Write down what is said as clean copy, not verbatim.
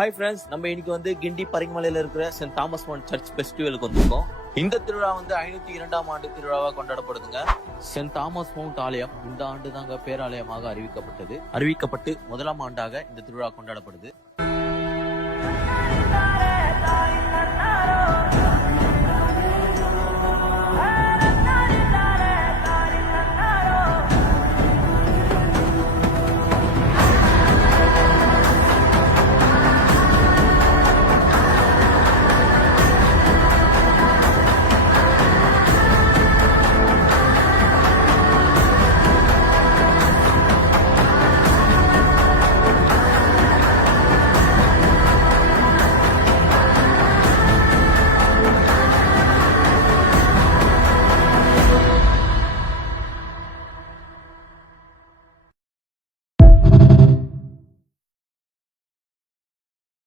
Hi friends, நம்ம இன்னைக்கு வந்து கிண்டி பரிங்கமலையில இருக்கிற சென்ட் தாமஸ் மவுண்ட் சர்ச் ஃபெஸ்டிவலுக்கு வந்திருக்கோம். இந்த திருவிழா வந்து 502ஆம் ஆண்டு திருவிழாவா கொண்டாடப்படுதுங்க. சென்ட் தாமஸ் மவுண்ட் ஆலயம் இந்த ஆண்டு தாங்க பேராலயமாக அறிவிக்கப்பட்டு முதலாம் ஆண்டாக இந்த திருவிழா கொண்டாடப்படுது.